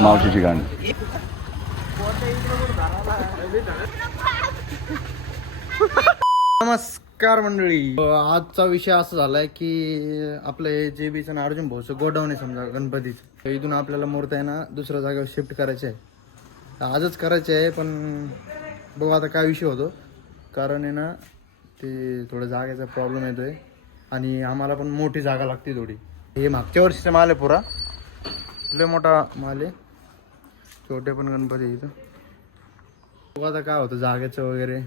मावशीची गाणी. नमस्कार मंडळी. आजचा विषय असा झालाय की आपलं हे JBचं आणि अर्जुन भाऊचं गोडाऊन आहे समजा गणपतीचं. इथून आपल्याला मूर्त आहे ना दुसऱ्या जागेवर शिफ्ट करायचे आहे. आजच करायचे आहे पण बघू आता काय विषय होतो. कारण आहे ना ते थोडं जागेचा प्रॉब्लेम येतोय आणि आम्हाला पण मोठी जागा लागते थोडी. हे मागच्या वर्षीचा माल आहे पुरा, लय मोठा माल आहे. छोटे पण गणपती आहे इथं. बघू आता काय होतं जागेचं वगैरे.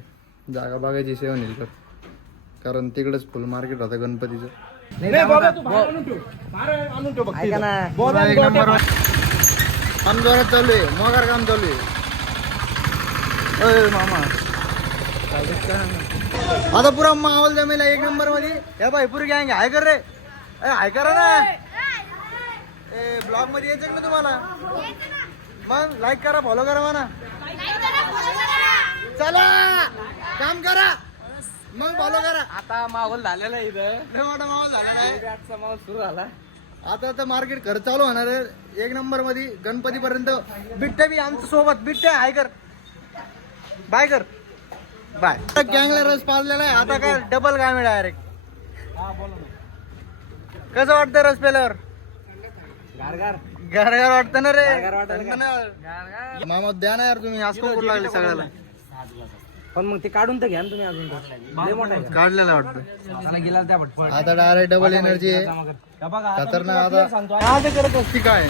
जागा बघायची सेवन येईल तर, कारण तिकडेच फुल मार्केट होतं गणपतीचं. एक नंबर काम जोरात चालू आहे, मोगार काम चालू आहे. मामा आता पुरा माहोल जमेला एक नंबर मध्ये. या बाई पुरी गँग हाय कर रे, हाय करा ना. ब्लॉग मध्ये यायचं ना तुम्हाला, मग लाईक करा, फॉलो करा म्हणा. चला काम करा मग फॉलो करा. आता माहोल झालेला आहे इथं, लय मोठा माहोल झाला आहे. आजचा माहोल सुरू झाला. आता तर मार्केट खरं चालू होणार आहे एक नंबर मध्ये गणपती पर्यंत. बिट्टे बी आमच्या सोबत. बिट्टे हाय कर, बाय कर, बाय. गँगला रस पाजलेला आहे आता. काय डबल काय मिळाला डायरेक्ट. कसं वाटतं रस पेल्यावर? गारगार गार वाटतं ना रे. गारगार. मामा द्या ना यार तुम्ही, आज खूप लागले सगळ्याला. पण मग ते काढून तर घ्या ना तुम्ही अजून. लय मोठा आहे. काढलेला वाटतं आता गेला त्या पटपट. आता डायरेक्ट डबल एनर्जी आहे खतरनाक. आता आज करत असती काय.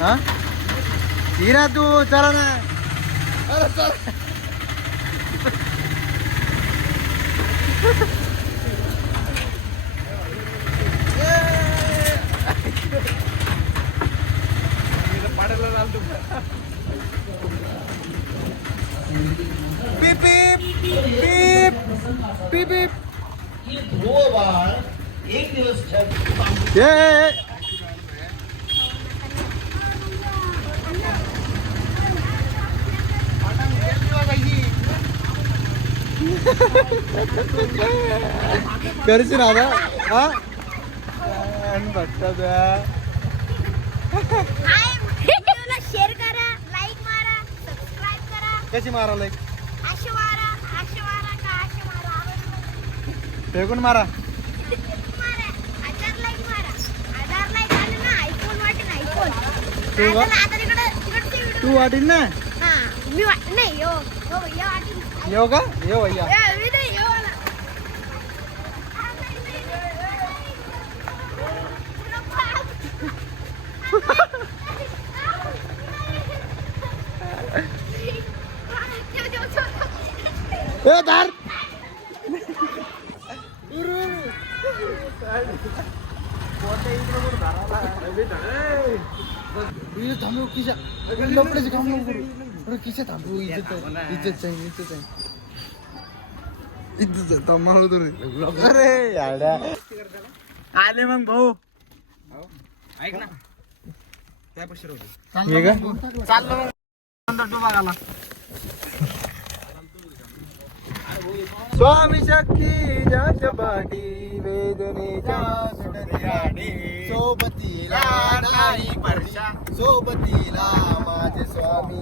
हा हिरा तू चला ना. अरे चल. बीप बीप बीप बीप बीप. करशील आता हा बघता शेअर करा, लाईक मारा, सबस्क्राईब करा. कशी मारायला अशी मारा, अशी मारा का अशी मारा. फेकून मारा. मारा 1000 लाईक मारा. 1000 लाईक आले ना आयफोन वाटेल आयफोन. तू आता तिकडे तू वाटील ना. हा मी नाही यो हो भैया वाटेल. येऊ का येऊ भैया. मी नाही यो वाला. ए धार थांबू किशा लपड्याचे काम नको करू. किशा थांबू. इज्जत आहे इज्जत आहे. अरे याड्या आले मग भाऊ. ऐक ना काय पश्चिर होते. चाललो मग तू बघाला. स्वामी शक्ती जग पाठी वेदनेच्या सोबतीला नाही परशा. सोबतीला माझे स्वामी